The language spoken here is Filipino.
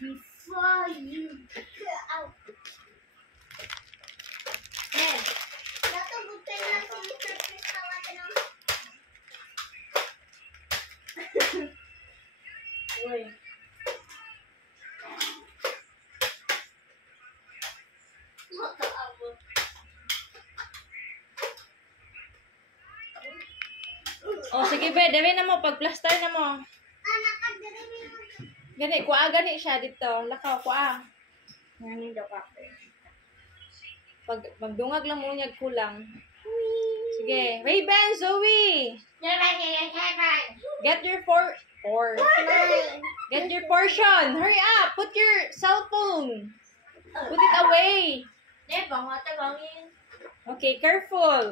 Before you go out. Hey. Natubugtay na si Mr. Chris tawatin ng... Uy. Makaabot. Oh, sige be, dali na mo, pag-plaster na mo. Gani, kuha gani siya dito. Lakaw, kuha. Ngani daw ka. Pag magdungag lang mo niya kulang. Sige. Raven, Zoe! Get your Get your portion. Hurry up. Put your cell phone. Put it away. Okay, careful.